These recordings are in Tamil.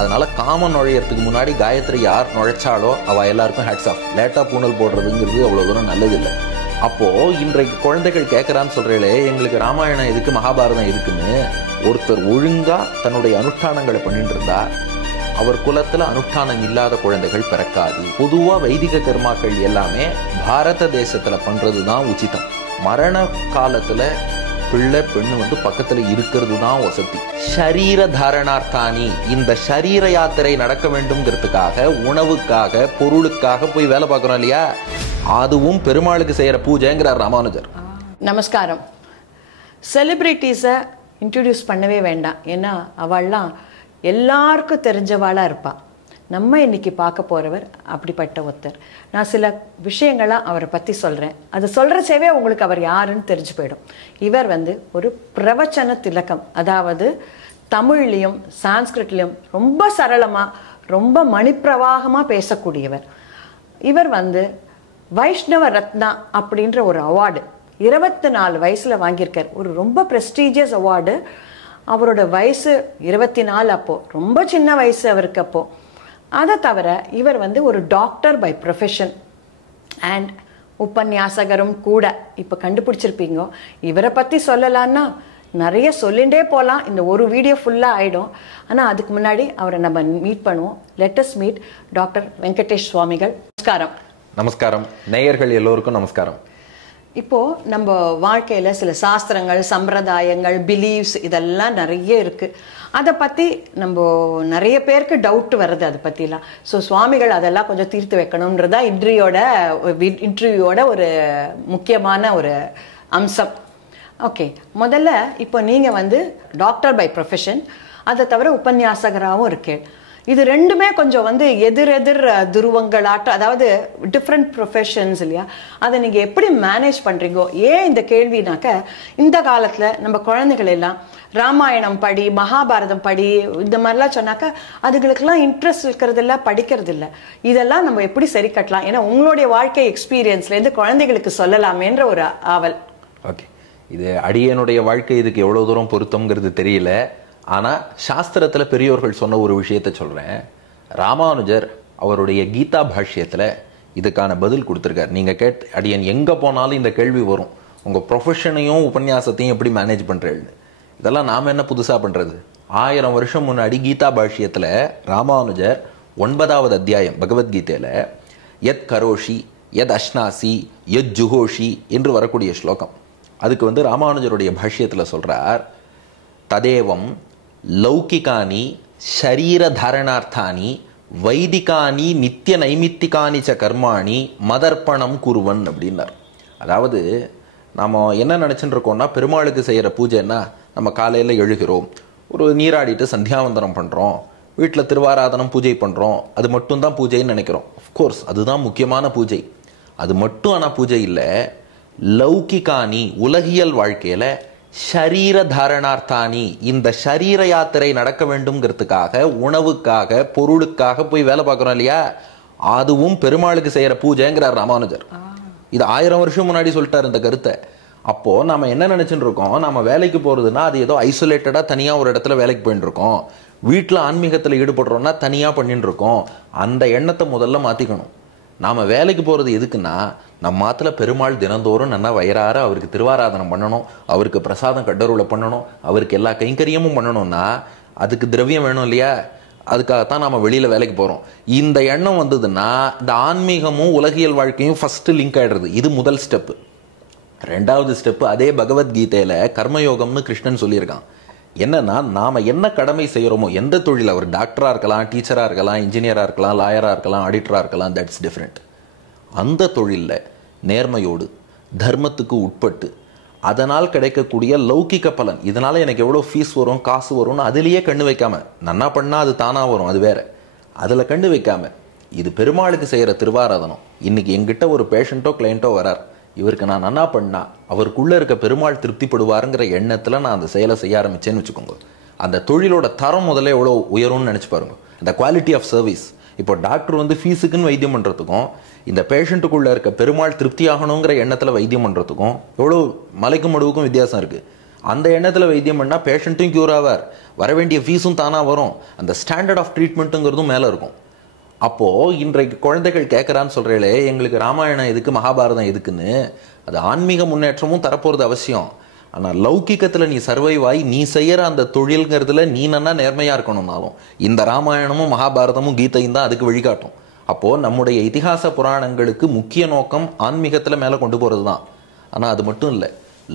அதனால காமன் நுழையறதுக்கு முன்னாடி காயத்ரி யார் நுழைச்சாலோ அவள் எல்லாருக்கும் ஹேட்ஸ் ஆஃப். லேட்டாக பூணல் போடுறதுங்கிறது அவ்வளோ தூரம் நல்லதில்லை. அப்போது இன்றைக்கு குழந்தைகள் கேட்குறான்னு சொல்கிறீங்களே, எங்களுக்கு ராமாயணம் எதுக்கு மகாபாரதம் எதுக்குன்னு ஒருத்தர் ஒழுங்காக தன்னுடைய அனுஷ்டானங்களை பண்ணிட்டு இருந்தா அவர் குலத்தில் அனுஷ்டானம் இல்லாத குழந்தைகள் பிறக்காது. பொதுவாக வைதிக கர்மாக்கள் எல்லாமே பாரத தேசத்தில் பண்ணுறது தான் உச்சிதம். மரண காலத்தில் பிள்ளை பெண்ணு பக்கத்தில் இருக்கிறது தான் வசதி. ஷரீர தாரணார்த்தானி, இந்த ஷரீர யாத்திரை நடக்க வேண்டும்ங்கிறதுக்காக உணவுக்காக பொருளுக்காக போய் வேலை பார்க்குறோம் இல்லையா, அதுவும் பெருமாளுக்கு செய்கிற பூஜைங்கிறார் ராமானுஜர். நமஸ்காரம். செலிபிரிட்டிஸை இன்ட்ரடியூஸ் பண்ணவே வேண்டாம். ஏன்னா அவள்லாம் எல்லாருக்கும் தெரிஞ்சவாளாக இருப்பாள். நம்ம இன்னைக்கு பார்க்க போகிறவர் அப்படிப்பட்ட ஒருத்தர். நான் சில விஷயங்களாக அவரை பற்றி சொல்கிறேன். அது சொல்கிறச்சேவே உங்களுக்கு அவர் யாருன்னு தெரிஞ்சு போயிடும். இவர் ஒரு பிரவச்சன திலகம், அதாவது தமிழ்லையும் சான்ஸ்கிரிட்லையும் ரொம்ப சரளமாக ரொம்ப மணிப்பிரவாகமாக பேசக்கூடியவர். இவர் வைஷ்ணவ ரத்னா அப்படின்ற ஒரு அவார்டு 24 வயசில் வாங்கியிருக்கார். ஒரு ரொம்ப ப்ரெஸ்டீஜியஸ் அவார்டு. அவரோட வயசு 24. அப்போது ரொம்ப சின்ன வயசு அவருக்கு. அப்போது அதை தவிர இவர் ஒரு டாக்டர் பை ப்ரொஃபஷன் அண்ட் உபன்யாசகரும் கூட. இப்போ கண்டுபிடிச்சிருப்பீங்க. இவரை பற்றி சொல்லலான்னா நிறைய சொல்லிகிட்டே போகலாம். இந்த ஒரு வீடியோ ஃபுல்லாக ஆகிடும். ஆனால் அதுக்கு முன்னாடி அவரை நம்ம மீட் பண்ணுவோம். லெட்டஸ் மீட் டாக்டர் வெங்கடேஷ் சுவாமிகள். நமஸ்காரம். நமஸ்காரம். நேயர்கள் எல்லோருக்கும் நமஸ்காரம். இப்போது நம்ம வாழ்க்கையில் சில சாஸ்திரங்கள், சம்பிரதாயங்கள், பிலீவ்ஸ் இதெல்லாம் நிறைய இருக்குது. அதை பற்றி நம்ம நிறைய பேருக்கு டவுட் வருது அதை பற்றிலாம். ஸோ சுவாமிகள் அதெல்லாம் கொஞ்சம் தீர்த்து வைக்கணுன்றதா இன்டர்வியூவோட ஒரு முக்கியமான ஒரு அம்சம். ஓகே, முதல்ல இப்போ நீங்கள் டாக்டர் பை ப்ரொஃபஷன், அதை தவிர உபன்யாசகராகவும் இருக்கேன். இது ரெண்டுமே கொஞ்சம் எதிர் துருவங்களாட்டம், அதாவது டிஃப்ரெண்ட் ப்ரொஃபஷன்ஸ் இல்லையா? அதை நீங்கள் எப்படி மேனேஜ் பண்ணுறீங்கோ? ஏன் இந்த கேள்வினாக்க, இந்த காலத்தில் நம்ம குழந்தைகள் எல்லாம் ராமாயணம் படி, மகாபாரதம் படி, இந்த மாதிரிலாம் சொன்னாக்கா அதுகளுக்கெல்லாம் இன்ட்ரெஸ்ட் இருக்கிறதில்ல, படிக்கிறதில்ல. இதெல்லாம் நம்ம எப்படி சரி கட்டலாம்? ஏன்னா உங்களுடைய வாழ்க்கை எக்ஸ்பீரியன்ஸ்லேருந்து குழந்தைகளுக்கு சொல்லலாமேன்ற ஒரு ஆவல். ஓகே, இது அடியனுடைய வாழ்க்கை இதுக்கு எவ்வளோ தூரம் பொருத்தம்ங்கிறது தெரியல. ஆனால் சாஸ்திரத்தில் பெரியோர்கள் சொன்ன ஒரு விஷயத்த சொல்கிறேன். ராமானுஜர் அவருடைய கீதா பாஷ்யத்தில் இதுக்கான பதில் கொடுத்துருக்கார். நீங்கள் அடியன் எங்கே போனாலும் இந்த கேள்வி வரும், உங்கள் ப்ரொஃபஷனையும் உபன்யாசத்தையும் எப்படி மேனேஜ் பண்ணுறேன்னு. இதெல்லாம் நாம் என்ன புதுசாக பண்ணுறது? 1000 வருஷம் முன்னாடி கீதா பாஷ்யத்தில் ராமானுஜர் 9வது அத்தியாயம் பகவத்கீதையில் யத் கரோஷி யத் அஷ்னாசி யத் ஜுகோஷி என்று வரக்கூடிய ஸ்லோகம். அதுக்கு ராமானுஜருடைய பாஷ்யத்தில் சொல்கிறார், ததேவம் லௌகிகானி ஷரீர தாரணார்த்தானி வைதிகானி நித்திய நைமித்திகானி ச கர்மாணி மதர்ப்பணம் குருவன் அப்படின்னார். அதாவது நாம் என்ன நினச்சிட்டு இருக்கோம்னா, பெருமாளுக்கு செய்கிற பூஜைன்னா நம்ம காலையில் எழுகிறோம், ஒரு நீராடிட்டு சந்தியாவந்தனம் பண்ணுறோம், வீட்டில் திருவாராதனம் பூஜை பண்ணுறோம், அது மட்டும்தான் பூஜைன்னு நினைக்கிறோம். அஃப்கோர்ஸ் அதுதான் முக்கியமான பூஜை. அது மட்டும் ஆனால் பூஜை இல்லை. லௌகிகானி உலகியல் வாழ்க்கையில் ஷரீர தாரணார்த்தானி, இந்த ஷரீர யாத்திரை நடக்க வேண்டும்ங்கிறதுக்காக உணவுக்காக பொருளுக்காக போய் வேலை பார்க்குறோம் இல்லையா, அதுவும் பெருமாளுக்கு செய்கிற பூஜைங்கிறார் ராமானுஜர். இது 1000 வருஷம் முன்னாடி சொல்லிட்டார் இந்த கருத்தை. அப்போது நம்ம என்ன நினச்சிட்டு இருக்கோம், நம்ம வேலைக்கு போகிறதுனா அது ஏதோ ஐசோலேட்டடாக தனியாக ஒரு இடத்துல வேலைக்கு போயிட்டு இருக்கோம், வீட்டில் ஆன்மீகத்தில் ஈடுபடுறோன்னா தனியாக பண்ணிட்டு இருக்கோம். அந்த எண்ணத்தை முதல்ல மாற்றிக்கணும். நாம் வேலைக்கு போகிறது எதுக்குன்னா, நம்ம மாத்துல பெருமாள் தினந்தோறும் நல்லா வயிறார அவருக்கு திருவாராதனம் பண்ணணும், அவருக்கு பிரசாதம் கட்டருளை பண்ணணும், அவருக்கு எல்லா கைங்கரியமும் பண்ணணும்னா அதுக்கு திரவியம் வேணும் இல்லையா? அதுக்காகத்தான் நாம் வெளியில் வேலைக்கு போகிறோம். இந்த எண்ணம் வந்ததுன்னா இந்த ஆன்மீகமும் உலகியல் வாழ்க்கையும் ஃபஸ்ட்டு லிங்க் ஆகிடுறது. இது முதல் ஸ்டெப்பு. 2வது ஸ்டெப்பு அதே பகவத்கீதையில் கர்மயோகம்னு கிருஷ்ணன் சொல்லியிருக்கான். என்னன்னா, நாம் என்ன கடமை செய்கிறோமோ, எந்த தொழில், அவர் டாக்டராக இருக்கலாம், டீச்சராக இருக்கலாம், இன்ஜினியராக இருக்கலாம், லாயராக இருக்கலாம், ஆடிட்டராக இருக்கலாம், தட்ஸ் டிஃப்ரெண்ட். அந்த தொழிலில் நேர்மையோடு தர்மத்துக்கு உட்பட்டு அதனால் கிடைக்கக்கூடிய லௌகிக பலன், இதனால் எனக்கு எவ்வளோ ஃபீஸ் வரும், காசு வரும்னு அதிலேயே கண்ணு வைக்காமல், நன்னா பண்ணால் அது தானாக வரும், அது வேறு, அதில் கண்ணு வைக்காமல் இது பெருமாளுக்கு செய்கிற திருவாராதனம். இன்றைக்கி எங்கிட்ட ஒரு பேஷண்ட்டோ கிளைண்ட்டோ வரார், இவருக்கு நான் நன்னா பண்ணால் அவருக்குள்ளே இருக்க பெருமாள் திருப்திப்படுவாருங்கிற எண்ணத்தில் நான் அந்த செயலை செய்ய ஆரம்பித்தேன்னு வச்சுக்கோங்க. அந்த தொழிலோட தரம் முதல்ல எவ்வளோ உயரும்னு நினச்சி பாருங்க. இந்த குவாலிட்டி ஆஃப் சர்வீஸ். இப்போ டாக்டர் ஃபீஸுக்குன்னு வைத்தியம் பண்ணுறதுக்கும் இந்த பேஷண்ட்டுக்குள்ளே இருக்க பெருமாள் திருப்தி ஆகணுங்கிற எண்ணத்தில் வைத்தியம் பண்ணுறதுக்கும் எவ்வளோ மலைக்கும் மடுவுக்கும் வித்தியாசம் இருக்குது. அந்த எண்ணத்தில் வைத்தியம் பண்ணால் பேஷண்ட்டும் க்யூர் ஆவார், வர வேண்டிய ஃபீஸும் தானாக வரும், அந்த ஸ்டாண்டர்ட் ஆஃப் ட்ரீட்மெண்ட்டுங்கிறதும் மேலே இருக்கும். அப்போது இன்றைக்கு குழந்தைகள் கேட்குறான்னு சொல்கிறீங்களே எங்களுக்கு ராமாயணம் எதுக்கு மகாபாரதம் எதுக்குன்னு, அது ஆன்மீக முன்னேற்றமும் தரப்போகிறது அவசியம். ஆனால் லௌகிக்கத்தில் நீ சர்வைவ் ஆகி நீ செய்கிற அந்த தொழில்ங்கிறதுல நீ நன்னா நேர்மையாக இருக்கணும்னாலும் இந்த ராமாயணமும் மகாபாரதமும் கீதையும் தான் அதுக்கு வழிகாட்டும். அப்போது நம்முடைய இதிகாச புராணங்களுக்கு முக்கிய நோக்கம் ஆன்மீகத்தில் மேலே கொண்டு போகிறது தான். ஆனால் அது மட்டும் இல்லை,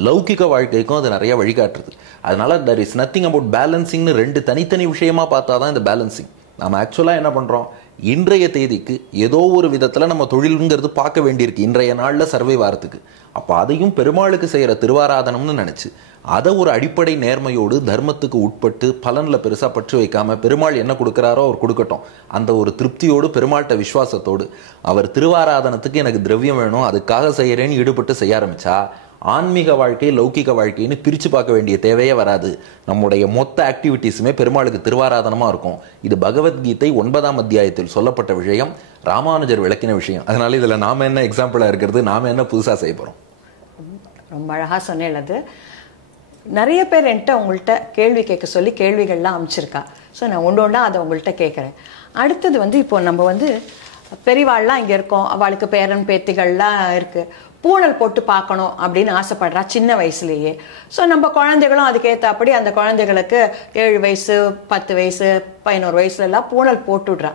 லௌகிக வாழ்க்கைக்கும் அது நிறைய வழிகாட்டுறது. அதனால தர் இஸ் நத்திங் அபவுட் பேலன்சிங்னு ரெண்டு தனித்தனி விஷயமா பார்த்தா தான் இந்த பேலன்சிங். நம்ம ஆக்சுவலாக என்ன பண்ணுறோம், இன்றைய தேதிக்கு ஏதோ ஒரு விதத்தில் நம்ம தொழிலுங்கிறது பார்க்க வேண்டியிருக்கு இன்றைய நாளில் சர்வை வாரத்துக்கு. அப்போ அதையும் பெருமாளுக்கு செய்கிற திருவாராதனம்னு நினச்சி அதை ஒரு அடிப்படை நேர்மையோடு தர்மத்துக்கு உட்பட்டு பலனில் பெருசாக பற்று வைக்காமல் பெருமாள் என்ன கொடுக்குறாரோ அவர் கொடுக்கட்டும் அந்த ஒரு திருப்தியோடு பெருமாள்கிட்ட விசுவாசத்தோடு அவர் திருவாராதனத்துக்கு எனக்கு திரவியம் வேணும் அதுக்காக செய்கிறேன்னு ஈடுபட்டு செய்ய ஆரம்பித்தா ஆன்மீக வாழ்க்கை லௌகிக வாழ்க்கைன்னு பிரித்து பார்க்க வேண்டிய தேவையே வராது. நம்முடைய மொத்த ஆக்டிவிட்டீஸுமே பெருமாளுக்கு திருவாராதனமாக இருக்கும். இது பகவத்கீதை 9ஆம் அத்தியாயத்தில் சொல்லப்பட்ட விஷயம், ராமானுஜர் விளக்கின விஷயம். அதனால இதில் நாம் என்ன எக்ஸாம்பிளாக இருக்கிறது, நாம் என்ன புதுசாக செய்ய போகிறோம். ரொம்ப அழகாக சொன்னேன். அது நிறைய பேர் என்கிட்ட உங்கள்கிட்ட கேள்வி கேட்க சொல்லி கேள்விகள்லாம் அமைச்சிருக்கா. ஸோ நான் ஒன்று ஒன்றா அதை உங்கள்கிட்ட கேட்குறேன். அடுத்தது இப்போ நம்ம பெரியவாள்லாம் இங்கே இருக்கோம், அவளுக்கு பேரன் பேத்திகள்லாம் இருக்குது, பூணல் போட்டு பார்க்கணும் அப்படின்னு ஆசைப்படுறா சின்ன வயசுலேயே. ஸோ நம்ம குழந்தைகளும் அதுக்கேற்றபடி அந்த குழந்தைகளுக்கு 7 வயசு 10 வயசு 11 வயசுலலாம் பூணல் போட்டுடுறா.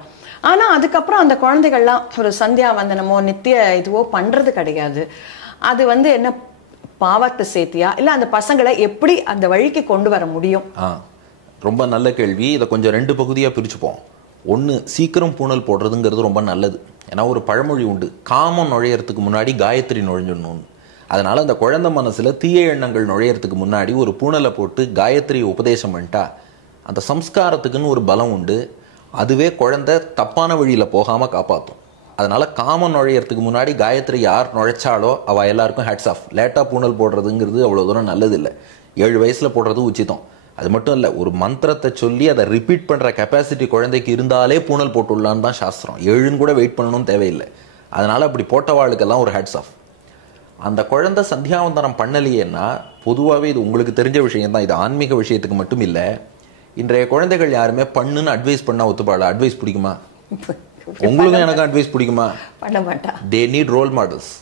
ஆனால் அதுக்கப்புறம் அந்த குழந்தைகள்லாம் ஒரு சந்தியாவந்தனமோ நித்திய இதுவோ பண்ணுறது கிடையாது. அது என்ன பாவத்தை சேர்த்தியா இல்லை அந்த பசங்களை எப்படி அந்த வழிக்கு கொண்டு வர முடியும்? ரொம்ப நல்ல கேள்வி. இதை கொஞ்சம் 2 பகுதியாக பிரிச்சுப்போம். ஒன்று, சீக்கிரம் பூணல் போடுறதுங்கிறது ரொம்ப நல்லது. ஏன்னா ஒரு பழமொழி உண்டு, காமம் நுழையறதுக்கு முன்னாடி காயத்ரி நுழைஞ்சிடணும்னு. அதனால் அந்த குழந்தை மனசில் தீய எண்ணங்கள் நுழையறதுக்கு முன்னாடி ஒரு பூணலை போட்டு காயத்ரி உபதேசம் பண்ணிட்டா அந்த சம்ஸ்காரத்துக்குன்னு ஒரு பலம் உண்டு. அதுவே குழந்தை தப்பான வழியில் போகாமல் காப்பாற்றும். அதனால் காமம் நுழையறதுக்கு முன்னாடி காயத்ரி யார் நுழைச்சாலோ அவள் எல்லாருக்கும் ஹேட்ஸ் ஆஃப். லேட்டாக பூணல் போடுறதுங்கிறது அவ்வளோ தூரம் நல்லது இல்லை. 7 வயசில் போடுறது உச்சிதம். அது மட்டும் இல்லை, ஒரு மந்திரத்தை சொல்லி அதை ரிப்பீட் பண்ணுற கெப்பாசிட்டி குழந்தைக்கு இருந்தாலே பூணல் போட்டுடலான்னு தான் சாஸ்திரம். 7 கூட வெயிட் பண்ணணும்னு தேவையில்லை. அதனால் அப்படி போட்டவாளுக்கெல்லாம் ஒரு ஹேட்ஸ் ஆஃப். அந்த குழந்தை சந்தியாவந்தனம் பண்ணலையேன்னா பொதுவாகவே இது உங்களுக்கு தெரிஞ்ச விஷயம் தான், இது ஆன்மீக விஷயத்துக்கு மட்டும் இல்லை. இன்றைய குழந்தைகள் யாருமே பண்ணுன்னு அட்வைஸ் பண்ணால் ஒத்துப்பாளா? அட்வைஸ் பிடிக்குமா? உங்களுக்கும் எனக்கு அட்வைஸ் பிடிக்குமா? பண்ண மாட்டா. They need role models.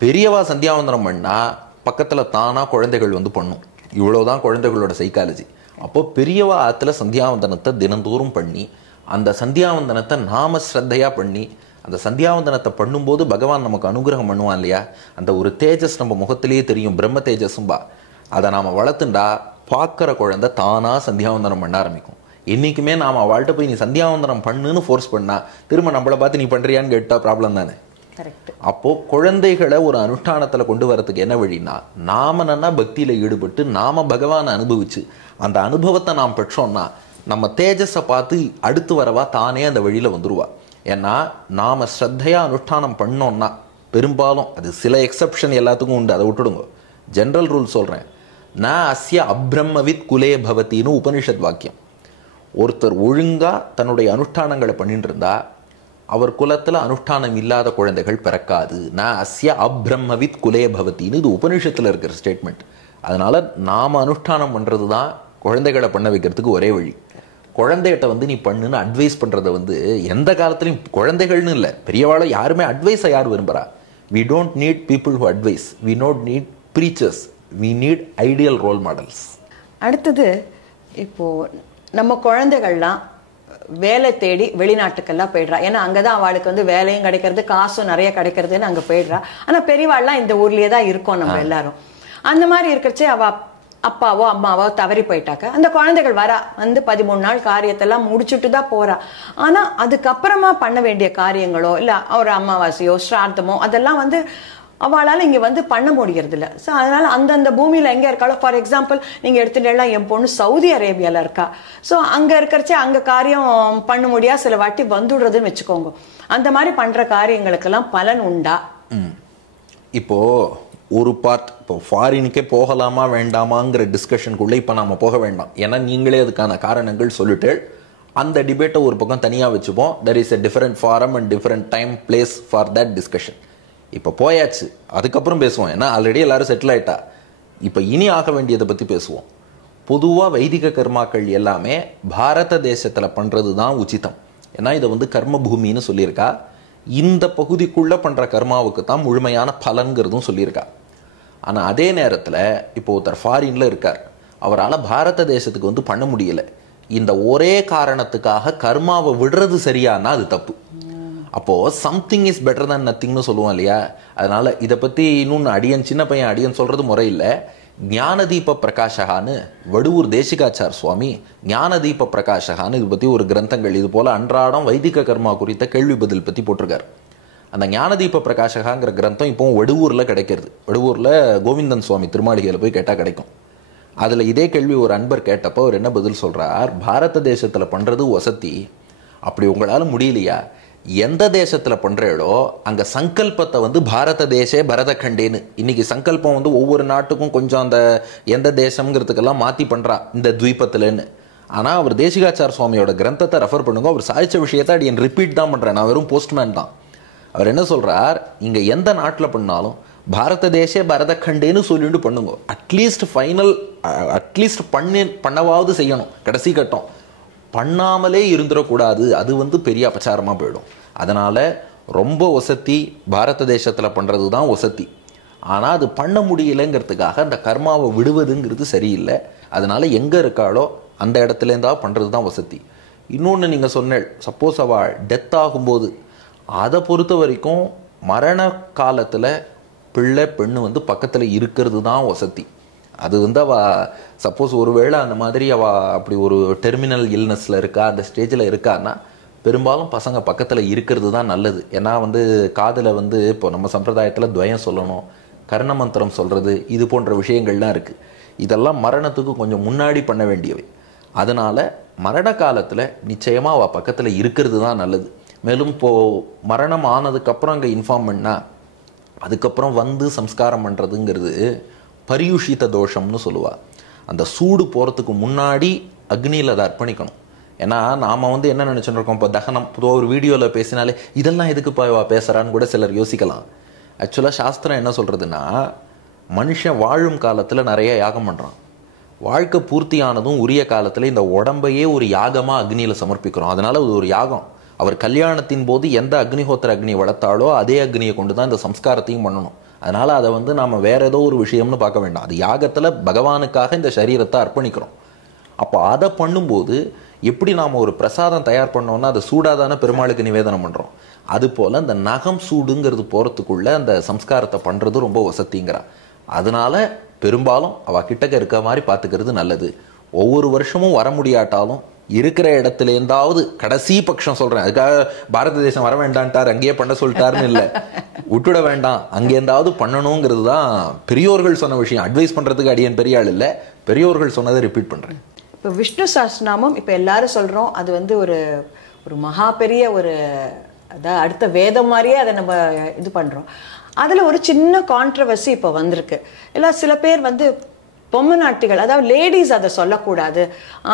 பெரியவா சந்தியாவந்தனம் பண்ணால் பக்கத்தில் தானாக குழந்தைகள் பண்ணும். இவ்வளோதான் குழந்தைகளோட சைக்காலஜி. அப்போது பெரியவா ஆற்றுல சந்தியாவந்தனத்தை தினந்தோறும் பண்ணி அந்த சந்தியாவந்தனத்தை நாம ஸ்ரத்தையாக பண்ணி அந்த சந்தியாவந்தனத்தை பண்ணும்போது பகவான் நமக்கு அனுகிரகம் பண்ணுவான் இல்லையா? அந்த ஒரு தேஜஸ் நம்ம முகத்திலேயே தெரியும், பிரம்ம தேஜஸும்பா. அதை நாம் வளர்த்துண்டா பார்க்குற குழந்தை தானாக சந்தியாவந்தனம் பண்ண ஆரம்பிக்கும். என்றைக்குமே நாம் அவள்கிட்ட போய் நீ சந்தியாவந்தனம் பண்ணுன்னு ஃபோர்ஸ் பண்ணால் திரும்ப நம்மளை பார்த்து நீ பண்ணுறியான்னு கேட்டால் ப்ராப்ளம் தானே. அப்போது குழந்தைகளை ஒரு அனுஷ்டானத்தில் கொண்டு வரதுக்கு என்ன வழின்னா, நாம நன்னா பக்தியில் ஈடுபட்டு நாம பகவானை அனுபவிச்சு அந்த அனுபவத்தை நாம் பெற்றோம்னா நம்ம தேஜஸை பார்த்து அடுத்து வரவா தானே அந்த வழியில் வந்துடுவா. ஏன்னா நாம் ஸ்ரத்தையாக அனுஷ்டானம் பண்ணோம்னா பெரும்பாலும், அது சில எக்ஸப்ஷன் எல்லாத்துக்கும் உண்டு, அதை விட்டுடுங்க. ஜென்ரல் ரூல் சொல்கிறேன். நான் அஸ்ய அப்ரம்மவித் குலே பவத்தின்னு உபனிஷத் வாக்கியம். ஒருத்தர் ஒழுங்காக தன்னுடைய அனுஷ்டானங்களை பண்ணிட்டு இருந்தா அவர் குலத்தில் அனுஷ்டானம் இல்லாத குழந்தைகள் பிறக்காது. நான் அஸ்ய அப்ரம்மவித் குலே பவத்தின்னு இது உபனிஷத்தில் இருக்கிற ஸ்டேட்மெண்ட். அதனால் நாம் அனுஷ்டானம் பண்ணுறது தான் குழந்தைகளை பண்ண வைக்கிறதுக்கு ஒரே வழி. குழந்தைகிட்ட நீ பண்ணுன்னு அட்வைஸ் பண்ணுறதை எந்த காலத்துலையும் குழந்தைகள்னு இல்லை, பெரியவாளை யாருமே அட்வைஸை யார் விரும்புகிறா? We don't need people who advise, we don't need preachers, we need ideal role models. அடுத்தது இப்போது நம்ம குழந்தைகள்லாம் வேலை தேடி வெளிநாட்டுக்கெல்லாம் போயிடுறா. ஏன்னா அங்கே தான் அவளுக்கு வேலையும் கிடைக்கிறது, காசும் நிறைய கிடைக்கிறதுன்னு அங்கே போயிடுறா. ஆனால் பெரியவாள்லாம் இந்த ஊர்லேயே தான் இருக்கோம் நம்ம எல்லாரும். அந்த மாதிரி இருக்கிறச்சே அவள் அப்பாவோ அம்மாவோ தவறி போயிட்டாக்க அந்த குழந்தைகள் வரா 13 நாள் காரியத்தெல்லாம் முடிச்சுட்டு தான் போறா. ஆனால் அதுக்கப்புறமா பண்ண வேண்டிய காரியங்களோ இல்லை ஒரு அமாவாசையோ ஸ்ரார்த்தமோ அதெல்லாம் அவளால் இங்கே பண்ண முடியறது இல்லை. ஸோ அதனால அந்தந்த பூமியில் எங்கே இருக்காளோ, ஃபார் எக்ஸாம்பிள் நீங்கள் எடுத்துட்டேலாம் என் பொண்ணு சவுதி அரேபியாவில் இருக்கா. ஸோ அங்கே இருக்கிறச்சே அங்கே காரியம் பண்ண முடியா சில வாட்டி வந்துடுறதுன்னு வச்சுக்கோங்க. அந்த மாதிரி பண்ணுற காரியங்களுக்கெல்லாம் பலன் உண்டா? இப்போது ஒரு பார்ட், இப்போ ஃபாரினுக்கே போகலாமா வேண்டாமாங்கிற டிஸ்கஷனுக்குள்ளே இப்போ நாம் போக வேண்டாம். ஏன்னா நீங்களே அதுக்கான காரணங்கள் சொல்லிட்டு அந்த டிபேட்டை ஒரு பக்கம் தனியாக வச்சுப்போம். There is a different forum and different time place for that discussion. இப்போ போயாச்சு, அதுக்கப்புறம் பேசுவோம். ஏன்னா ஆல்ரெடி எல்லாரும் செட்டில் ஆகிட்டா. இப்போ இனி ஆக வேண்டியதை பற்றி பேசுவோம். பொதுவாக வைதிக கர்மாக்கள் எல்லாமே பாரத தேசத்தில் பண்ணுறது தான் உச்சிதம். ஏன்னா இதை வந்து கர்ம பூமின்னு சொல்லியிருக்கா. இந்த பகுதிக்குள்ளே பண்ணுற கர்மாவுக்கு தான் முழுமையான பலன்கிறதும் சொல்லியிருக்கா. ஆனால் அதே நேரத்தில் இப்போ ஒருத்தர் ஃபாரின்ல இருக்கார், அவரால் பாரத தேசத்துக்கு வந்து பண்ண முடியலை. இந்த ஒரே காரணத்துக்காக கர்மாவை விடுறது சரியானா அது தப்பு. அப்போது சம்திங் இஸ் பெட்டர் than நத்திங்னு சொல்லுவோம் இல்லையா? அதனால் இதை பற்றி இன்னொன்று அடியன் சின்ன பையன் அடியன் சொல்கிறது முறையில். ஞானதீப பிரகாஷகான்னு வடுவூர் தேசிகாச்சார் சுவாமி ஞானதீப பிரகாஷகான்னு இது பற்றி ஒரு கிரந்தங்கள் இது போல் அன்றாடம் வைதிக கர்மா குறித்த கேள்வி பதில் பற்றி போட்டிருக்காரு. அந்த ஞானதீப பிரகாஷகாங்கிற கிரந்தம் இப்போ வடுவூரில் கிடைக்கிறது. வடுவூரில் கோவிந்தன் சுவாமி திருமாளிகையில் போய் கேட்டால் கிடைக்கும். அதில் இதே கேள்வி ஒரு அன்பர் கேட்டப்போ அவர் என்ன பதில் சொல்கிறார், பாரத தேசத்தில் பண்ணுறது வசதி, அப்படி உங்களால் முடியலையா எந்த தேசத்தில் பண்ணுறீங்களோ அங்கே சங்கல்பத்தை வந்து பாரத தேசே பரதக்கண்டேன்னு இன்னைக்கு சங்கல்பம் வந்து ஒவ்வொரு நாட்டுக்கும் கொஞ்சம் அந்த எந்த தேசம்ங்கிறதுக்கெல்லாம் மாற்றி பண்ணுறா இந்த துவீபத்தில்னு. ஆனால் அவர் தேசிகாச்சார சுவாமியோட கிரந்தத்தை ரெஃபர் பண்ணுங்க, அவர் சாதிச்ச விஷயத்தை அடி என் ரிப்பீட் தான் பண்ணுறேன், நான் வெறும் போஸ்ட்மேன் தான். அவர் என்ன சொல்கிறார், இங்கே எந்த நாட்டில் பண்ணாலும் பாரத தேசே பரதக்கண்டேன்னு சொல்லிட்டு பண்ணுங்க. அட்லீஸ்ட் ஃபைனல் அட்லீஸ்ட் பண்ணவாவது செய்யணும். கடைசி கட்டம் பண்ணாமலே இருந்துடக்கூடாது, அது வந்து பெரிய அபச்சாரமாக போயிடும். அதனால் ரொம்ப வசதி பாரத தேசத்தில் பண்ணுறது தான் வசதி. ஆனால் அது பண்ண முடியலைங்கிறதுக்காக அந்த கர்மாவை விடுவதுங்கிறது சரியில்லை. அதனால் எங்கே இருக்காளோ அந்த இடத்துலேருந்தா பண்ணுறது தான் வசதி. இன்னொன்று நீங்கள் சொன்னேன், சப்போஸ் அவள் டெத் ஆகும்போது அதை பொறுத்த வரைக்கும் மரண காலத்தில் பிள்ளை பெண்ணு வந்து பக்கத்தில் இருக்கிறது தான் வசதி. அது வந்து அவள் சப்போஸ் ஒருவேளை அந்த மாதிரி அவள் அப்படி ஒரு டெர்மினல் இல்னஸில் இருக்கா, அந்த ஸ்டேஜில் இருக்கான்னா பெரும்பாலும் பசங்க பக்கத்தில் இருக்கிறது தான் நல்லது. ஏன்னா வந்து காதில் வந்து இப்போ நம்ம சம்பிரதாயத்தில் துவயம் சொல்லணும், கர்ண மந்திரம் சொல்கிறது, இது போன்ற விஷயங்கள்லாம் இருக்குது. இதெல்லாம் மரணத்துக்கு கொஞ்சம் முன்னாடி பண்ண வேண்டியவை. அதனால் மரண காலத்தில் நிச்சயமாக அவள் பக்கத்தில் இருக்கிறது தான் நல்லது. மேலும் இப்போது மரணம் ஆனதுக்கப்புறம் அங்கே இன்ஃபார்ம் பண்ணால் அதுக்கப்புறம் வந்து சம்ஸ்காரம் பண்ணுறதுங்கிறது பரியுஷித தோஷம்னு சொல்லுவாள். அந்த சூடு போகிறதுக்கு முன்னாடி அக்னியில் அதை அர்ப்பணிக்கணும். ஏன்னா நாம் வந்து என்ன நினச்சிட்டு இருக்கோம், இப்போ தகனம் பொதுவாக ஒரு வீடியோவில் பேசினாலே இதெல்லாம் எதுக்கு பேசுகிறான்னு கூட சிலர் யோசிக்கலாம். ஆக்சுவலாக சாஸ்திரம் என்ன சொல்கிறதுனா, மனுஷன் வாழும் காலத்தில் நிறைய யாகம் பண்ணுறான், வாழ்க்கை பூர்த்தியானதும் உரிய காலத்தில் இந்த உடம்பையே ஒரு யாகமாக அக்னியில் சமர்ப்பிக்கிறோம். அதனால் அது ஒரு யாகம். அவர் கல்யாணத்தின் போது எந்த அக்னிஹோத்திர அக்னி வளர்த்தாலோ அதே அக்னியை கொண்டு தான் இந்த சம்ஸ்காரத்தையும் பண்ணணும். அதனால் அதை வந்து நாம் வேற ஏதோ ஒரு விஷயம்னு பார்க்க வேண்டாம். அது யாகத்தில் பகவானுக்காக இந்த சரீரத்தை அர்ப்பணிக்கிறோம். அப்போ அதை பண்ணும்போது எப்படி நாம் ஒரு பிரசாதம் தயார் பண்ணோம்னா அதை சூடாதான பெருமாளுக்கு நிவேதனம் பண்ணுறோம், அதுபோல் அந்த நகம் சூடுங்கிறது போகிறதுக்குள்ளே அந்த சம்ஸ்காரத்தை பண்ணுறது ரொம்ப வசதிங்கிறா. அதனால பெரும்பாலும் அவள் கிட்டக்க இருக்க மாதிரி பார்த்துக்கிறது நல்லது. ஒவ்வொரு வருஷமும் வர முடியாட்டாலும் இருக்கிற இடத்துலேருந்தாவது கடைசி பட்சம் சொல்கிறேன், அதுக்காக பாரத தேசம் வர வேண்டான்ட்டார் அங்கேயே பண்ண சொல்லிட்டாருன்னு இல்லை, விட்டுட வேண்டாம், அங்கேருந்தாவது பண்ணணுங்கிறது தான் பெரியோர்கள் சொன்ன விஷயம். அட்வைஸ் பண்ணுறதுக்கு அடியன் பெரிய ஆள் இல்லை, பெரியோர்கள் சொன்னதை ரிப்பீட் பண்ணுறேன். இப்போ விஷ்ணு சஹஸ்ரநாமம் இப்போ எல்லாரும் சொல்கிறோம், அது வந்து ஒரு ஒரு மகா பெரிய ஒரு அதான் அடுத்த வேதம் மாதிரியே அதை நம்ம இது பண்ணுறோம். அதில் ஒரு சின்ன கான்ட்ரவர்சி இப்போ வந்திருக்கு. இல்லை சில பேர் வந்து பொம்மை நாட்டிகள், அதாவது லேடிஸ் அதை சொல்லக்கூடாது,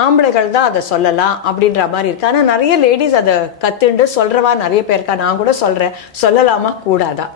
ஆம்பளைகள் தான் அதை சொல்லலாம் அப்படின்ற மாதிரி இருக்கு. ஆனால் நிறைய லேடிஸ் அதை கத்துண்டு சொல்றவா நிறைய பேருக்கா. நான் கூட சொல்றேன், சொல்லலாமா கூடாதா?